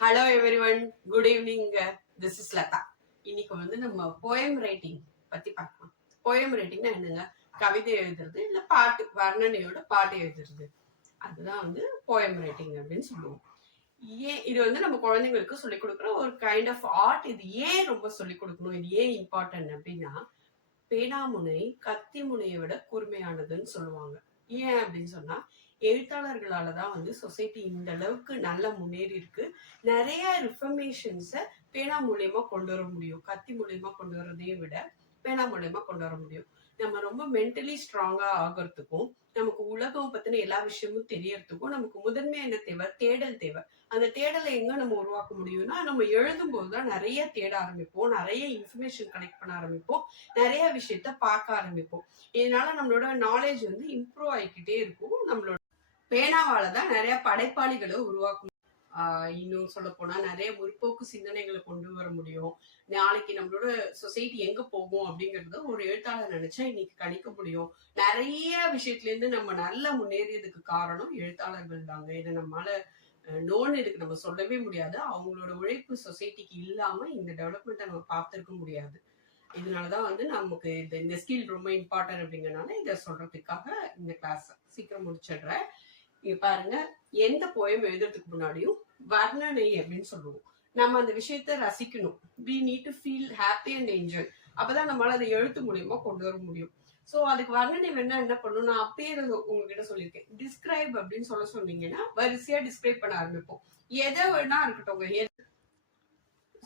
Hello everyone, good evening. This is Latha. இன்னைக்கு வந்து நம்ம போயம் ரைட்டிங் பத்தி பார்க்கலாம். போயம் ரைட்டிங்னா என்னங்க? கவிதை எழுதுறது இல்ல பாட்டு, வர்ணனையோட பாட்டு எழுதுறது, அதுதான் வந்து போயம் ரைட்டிங் அப்படின்னு சொல்லுவோம். ஏன் இது வந்து நம்ம குழந்தைங்களுக்கு சொல்லிக் கொடுக்குற ஒரு கைண்ட் ஆஃப் ஆர்ட். இது ஏன் ரொம்ப சொல்லிக் கொடுக்கணும், இது ஏன் இம்பார்ட்டன்ட் அப்படின்னா, பேனாமுனை கத்தி முனையை விட கூர்மையானதுன்னு சொல்லுவாங்க. ஏன் அப்படின்னு சொன்னா, எழுத்தாளர்களாலதான் வந்து சொசைட்டி இந்த அளவுக்கு நல்லா முன்னேறி இருக்கு. நிறைய ரிஃபர்மேஷன்ஸை பேனா மூலியமா கொண்டு வர முடியும். கத்தி மூலியமா கொண்டு வரதையும் விட பேனா மூலியமா கொண்டு வர முடியும். நம்ம ரொம்ப மென்டலி ஸ்ட்ராங்கா ஆகிறதுக்கும், நமக்கு உலகம் பத்தின எல்லா விஷயமும் தெரியறதுக்கும் நமக்கு முதன்மையா என்ன தேவை? தேடல் தேவை. அந்த தேடலை எங்க நம்ம உருவாக்க முடியும்னா, நம்ம எழுதும் போதுதான் நிறைய தேட ஆரம்பிப்போம், நிறைய இன்ஃபர்மேஷன் கலெக்ட் பண்ண ஆரம்பிப்போம், நிறைய விஷயத்த பார்க்க ஆரம்பிப்போம். இதனால நம்மளோட நாலேஜ் வந்து இம்ப்ரூவ் ஆகிக்கிட்டே இருக்கும். நம்மளோட பேனாவாலதான் நிறைய படைப்பாளிகளை உருவாக்க இன்னும் சொல்ல போனா நிறைய முற்போக்கு சிந்தனைகளை கொண்டு வர முடியும். நாளைக்கு நம்மளோட சொசைட்டி எங்க போகும் அப்படிங்கறத ஒரு எழுத்தாளர் நினைச்சா இன்னைக்கு கணிக்க முடியும். நிறைய விஷயத்துல இருந்து நம்ம நல்லா முன்னேறியதுக்கு காரணம் எழுத்தாளர்கள் தாங்க. இதை நம்மளால நோன்னு இதுக்கு நம்ம சொல்லவே முடியாது. அவங்களோட உழைப்பு சொசைட்டிக்கு இல்லாம இந்த டெவலப்மெண்ட்டை நம்ம பார்த்திருக்க முடியாது. இதனாலதான் வந்து நமக்கு இந்த ஸ்கில் ரொம்ப இம்பார்ட்டன்ட் அப்படிங்கறதுனால இதை சொல்றதுக்காக இந்த கிளாஸ் சீக்கிரம் முடிச்சிடுறேன். இங்க பாருங்க, எந்த போயம் எழுதுறதுக்கு முன்னாடியும் வர்ணனை அப்படின்னு சொல்லுவோம். நம்ம அந்த விஷயத்த ரசிக்கணும். we need to feel happy and enjoy. அப்பதான் நம்மளால அதை எழுத்து மூலியமா கொண்டு வர முடியும். சோ அதுக்கு வர்ணனை வேணா என்ன பண்ணணும், நான் அப்பயே உங்ககிட்ட சொல்லியிருக்கேன். டிஸ்கிரைப் அப்படின்னு சொல்ல சொன்னீங்கன்னா வரிசையா டிஸ்கிரைப் பண்ண ஆரம்பிப்போம். எதை வேணா இருக்கட்டும்.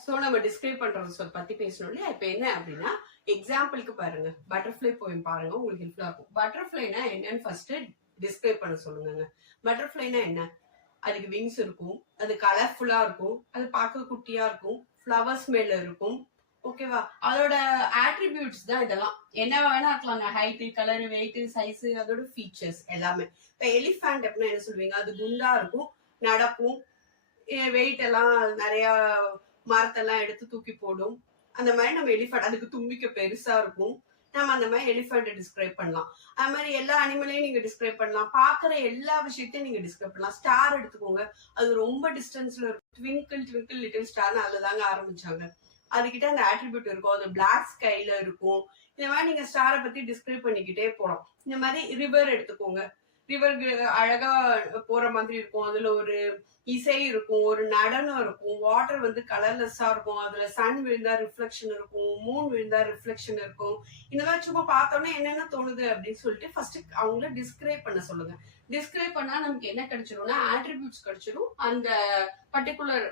சோ நம்ம டிஸ்கிரைப் பண்றது பத்தி பேசணும் இல்லையா? இப்ப என்ன அப்படின்னா, எக்ஸாம்பிளுக்கு பாருங்க, பட்டர்ஃபிளை போயம் பாருங்க, உங்களுக்கு ஹெல்ப்ஃபுல்லா இருக்கும். பட்டர்ஃபிளைனா என்னன்னு ஃபர்ஸ்ட் டிஸ்கிரைப் பண்ண சொல்லுங்க. பட்டர்ஃபிளைனா என்ன? அதுக்கு விங்ஸ் இருக்கும், அது கலர்ஃபுல்லா இருக்கும், அது பார்க்க குட்டியா இருக்கும், ஃப்ளவர்ஸ் மேல இருக்கும். ஓகேவா? அதோட ஆட்ரிபியூட்ஸ் தான் இதெல்லாம். என்ன வேணா இருக்கலாங்க, ஹைட், கலர், வெயிட், சைஸ், அதோட ஃபீச்சர்ஸ் எல்லாமே. இப்ப எலிஃபண்ட் அப்படின்னா என்ன சொல்லுவீங்க? அது குண்டா இருக்கும், நடக்கும், வெயிட் எல்லாம் நிறைய மரத்தெல்லாம் எடுத்து தூக்கி போடும். அந்த மாதிரி நம்ம எலிஃபண்ட், அதுக்கு தும்பிக்கை பெருசா இருக்கும். நம்ம அந்த மாதிரி எலிஃபண்ட் டிஸ்கிரைப் பண்ணலாம். அது மாதிரி எல்லா அனிமலையும் நீங்க டிஸ்கிரைப் பண்ணலாம். பாக்குற எல்லா விஷயத்தையும் நீங்க டிஸ்கிரைப் பண்ணலாம். ஸ்டார் எடுத்துக்கோங்க, அது ரொம்ப டிஸ்டன்ஸ்ல இருக்கும். ட்விங்கிள் ட்விங்கிள் லிட்டில் ஸ்டார்னு அதுலதாங்க ஆரம்பிச்சாங்க. அதுகிட்ட அந்த ஆட்ரிபியூட் இருக்கும். அது பிளாக் ஸ்கைல இருக்கும். இந்த மாதிரி நீங்க ஸ்டாரை பத்தி டிஸ்கிரைப் பண்ணிக்கிட்டே போலாம். இந்த மாதிரி ரிவர் எடுத்துக்கோங்க, ரிவருக்கு அழகா போற மாதிரி இருக்கும். அதுல ஒரு இசை இருக்கும், ஒரு நடனம் இருக்கும், வாட்டர் வந்து கலர்லெஸ்ஸா இருக்கும், அதுல சன் விழுந்தா ரிஃப்ளெக்ஷன் இருக்கும், மூன் விழுந்தா ரிஃப்ளெக்ஷன் இருக்கும். இந்த மாதிரி சும்மா பார்த்தோன்னா என்னென்ன தோணுது அப்படின்னு சொல்லிட்டு ஃபர்ஸ்ட் அவங்கள டிஸ்கிரைப் பண்ண சொல்லுங்க. டிஸ்கிரைப் பண்ணா நமக்கு என்ன கிடைச்சிரும்னா ஆட்ரிபியூட்ஸ் கிடைச்சிடும். அந்த பர்டிகுலர்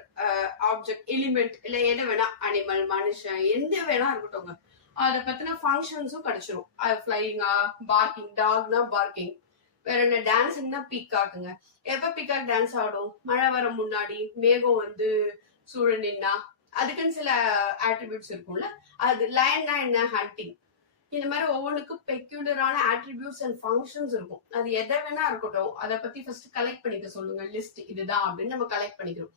ஆப்ஜெக்ட், எலிமெண்ட், இல்ல எதை வேணா, அனிமல், மனுஷன், எந்த வேணா இருக்கட்டும், அதை பத்தின ஃபங்க்ஷன்ஸும் கிடைச்சிடும். ஃபிளைங்கா, பார்க்கிங், டாக்னா பார்க்கிங். வேற என்ன? டான்ஸிங்னா பீக்காக்குங்க. எப்ப பீக்காக் டான்ஸ் ஆடும்? மழை வர முன்னாடி, மேகம் வந்து சூழ நின்னா, அதுக்குன்னு சில ஆட்ரிபியூட்ஸ் இருக்கும்ல. அது லயன்னா என்ன? ஹண்டிங். இந்த மாதிரி ஒவ்வொன்றுக்கும் பெக்யூலரான ஆட்ரிபியூட்ஸ் அண்ட் ஃபங்க்ஷன்ஸ் இருக்கும். அது எதை வேணா இருக்கட்டும், அதை பத்தி ஃபர்ஸ்ட் கலெக்ட் பண்ணிக்க சொல்லுங்க. லிஸ்ட் இதுதான் அப்படின்னு நம்ம கலெக்ட் பண்ணிக்கிறோம்.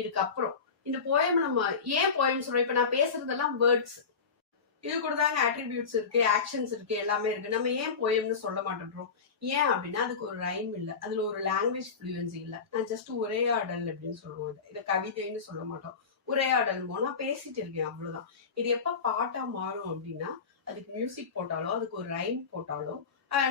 இதுக்கப்புறம் இந்த போயம் நம்ம ஏன் போயம் சொல்றோம்? இப்ப நான் பேசுறதெல்லாம் வேர்ட்ஸ், இது கூட தாங்க ஆட்ரிபியூட்ஸ் இருக்கு, ஆக்ஷன்ஸ் இருக்கு, எல்லாமே இருக்கு. நம்ம ஏன் போயம்னு சொல்ல மாட்டேன்றோம்? ஏன் அப்படின்னா அதுக்கு ஒரு ரைம் இல்ல, அதுல ஒரு லாங்குவேஜ் ஃப்ளூயன்சி இல்ல. நான் ஜஸ்ட் உரையாடல் அப்படின்னு சொல்லுவோம். இதை கவிதைன்னு சொல்ல மாட்டோம். உரையாடல் நான் பேசிட்டு இருக்கேன், அவ்வளவுதான். இது எப்ப பாட்டா மாறும் அப்படின்னா, அதுக்கு மியூசிக் போட்டாலோ, அதுக்கு ஒரு ரைம் போட்டாலோ,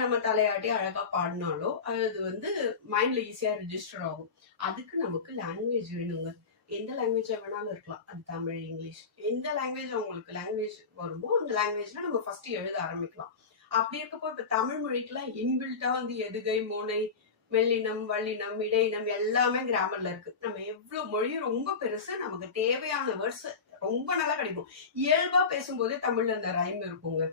நம்ம தலையாட்டி அழகா பாடினாலோ அது வந்து மைண்ட்ல ஈஸியா ரிஜிஸ்டர் ஆகும். அதுக்கு நமக்கு லாங்குவேஜ் வேணுங்க. எந்த லாங்குவேஜா வேணாலும் இருக்கலாம். அது தமிழ், இங்கிலீஷ், எந்த லாங்குவேஜ் உங்களுக்கு லாங்குவேஜ் வருமோ அந்த லாங்குவேஜ்ல நம்ம ஃபர்ஸ்ட் எழுத ஆரம்பிக்கலாம். அப்படி இருக்கப்போ இப்ப தமிழ் மொழிக்கெல்லாம் இன்பில்ட்டா வந்து எதுகை, மோனை, மெல்லினம், வல்லினம், இடையினம் எல்லாமே கிராமர்ல இருக்கு. நம்ம எவ்வளவு மொழி ரொம்ப பெருசு, நமக்கு தேவையான வேர்ட்ஸ் ரொம்ப நல்லா கிடைக்கும். இயல்பா பேசும்போதே தமிழ்ல அந்த ரைம் இருக்குங்க.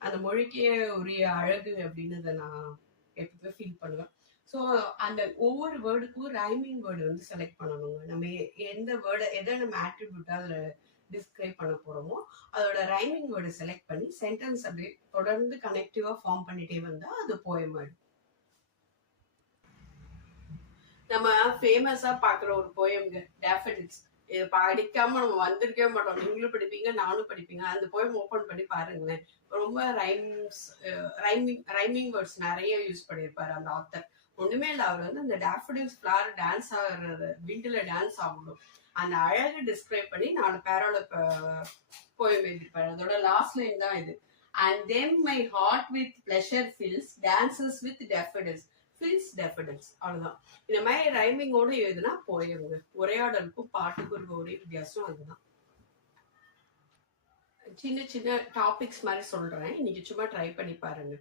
அந்த மொழிக்கே உரிய அழகு அப்படின்னு நான் எப்பவுமே ஃபீல் பண்ணுவேன். ஸோ அந்த ஒவ்வொரு வேர்டுக்கும் ரைமிங் வேர்டு வந்து செலக்ட் பண்ணணுங்க. நம்ம எந்த வேர்டை, எதை நம்ம ஆட்ரிபியூட்டா அதுல டிஸ்கிரைப் பண்ண போறோமோ அதோட ரைமிங் வேர்டை செலக்ட் பண்ணி சென்டென்ஸ் அப்படியே தொடர்ந்து கனெக்டிவா ஃபார்ம் பண்ணிட்டே வந்தா அது போயம் ஆயிடும். நம்ம ஃபேமஸா பாக்குற ஒரு போயம்ங்க, டேஃபடில்ஸ். இதை படிக்காம நம்ம வந்திருக்கவே மாட்டோம். நீங்களும் படிப்பீங்க, நானும் படிப்பீங்க. அந்த போயம் ஓபன் பண்ணி பாருங்களேன். ரொம்ப ரைமிங் வேர்ட்ஸ் நிறைய யூஸ் பண்ணியிருப்பாரு அந்த ஆத்தர். ஒண்ணுமே இல்ல, அவர் வந்து அந்த டேஃபடில்ஸ் ஃபிளவர் டான்ஸ் ஆகுறது, விண்டுல டான்ஸ் ஆகணும், அந்த அழகு டிஸ்கிரைப் பண்ணி 4 பேரால போயம் எழுதியிருப்பாரு. அதோட லாஸ்ட் லைன் தான் இது. And then my heart with pleasure fills, dances with daffodils, fills daffodils. அவ்வளவுதான். இந்த மாதிரி ரைமிங்கோட எழுதுனா போயங்க. உரையாடலுக்கும் பாட்டுக்கும் ஒரே வித்தியாசம் அதுதான். சின்ன சின்ன டாபிக்ஸ் மாதிரி சொல்றேன், இன்னைக்கு சும்மா ட்ரை பண்ணி பாருங்க.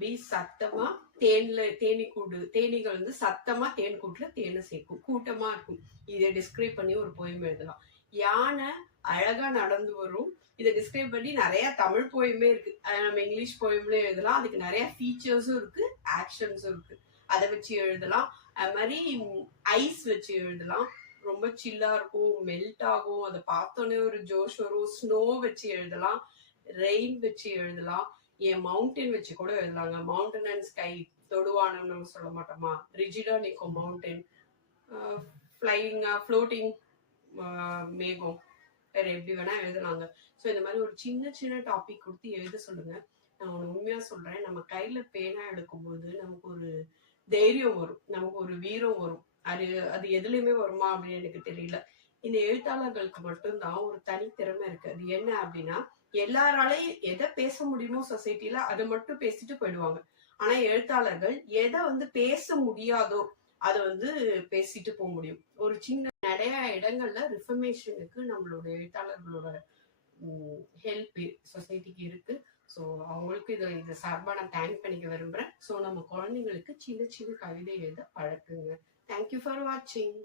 பீஸ் சத்தமா தேனீகள் வந்து சத்தமா தேன் கூட்டுல தேனை சேர்க்கும், கூட்டமா இருக்கும். இதை டிஸ்கிரைப் பண்ணி ஒரு போயம் எழுதலாம். யானை அழகா நடந்து வரும், இதை டிஸ்கிரைப் பண்ணி நிறைய தமிழ் போயமே இருக்கு, நம்ம இங்கிலீஷ் போயம்ல எழுதலாம். அதுக்கு நிறைய ஃபீச்சர்ஸும் இருக்கு, ஆக்ஷன்ஸும் இருக்கு, அதை வச்சு எழுதலாம். அது மாதிரி ஐஸ் வச்சு எழுதலாம், ரொம்ப சில்லா இருக்கும், மெல்ட் ஆகும், அதை பார்த்தோன்னே ஒரு ஜோஷ் வரும். ஸ்னோ வச்சு எழுதலாம், ரெயின் வச்சு எழுதலாம், ஏன் மவுண்டன் வச்சு கூட எழுதலாங்க. மவுண்டன் அண்ட் ஸ்கை, தொடுவானம் நம்ம சொல்ல மாட்டோமா, ரிஜிடா நிற்கும் மவுண்டன், ஃப்ளோட்டிங் மேகம், வேற எப்படி வேணா எழுதலாங்க. ஸோ இந்த மாதிரி ஒரு சின்ன சின்ன டாபிக் கொடுத்து எழுத சொல்லுங்க. நான் உண்மையா சொல்றேன், நம்ம கையில பேனா எடுக்கும்போது நமக்கு ஒரு தைரியம் வரும், நமக்கு ஒரு வீரம் வரும். அது எதுலையுமே வருமா அப்படின்னு எனக்கு தெரியல. இந்த எழுத்தாளர்களுக்கு மட்டும்தான் ஒரு தனித்திறமை இருக்கு. அது என்ன அப்படின்னா, எல்லாராலையும் எதை பேச முடியுமோ சொசைட்டில அதை மட்டும் பேசிட்டு போயிடுவாங்க. ஆனா எழுத்தாளர்கள் எதை வந்து பேச முடியாதோ அதை வந்து பேசிட்டு போக முடியும். ஒரு சின்ன நிறைய இடங்கள்ல ரிஃபர்மேஷனுக்கு நம்மளோட எழுத்தாளர்களோட ஹெல்ப் சொசைட்டிக்கு இருக்கு. ஸோ அவங்களுக்கு இதை சார்பாக நான் தேங்க் பண்ணிக்க விரும்புறேன். ஸோ நம்ம குழந்தைங்களுக்கு சின்ன சின்ன கவிதை எழுத பழக்குங்க. தேங்க்யூ ஃபார் வாட்சிங்.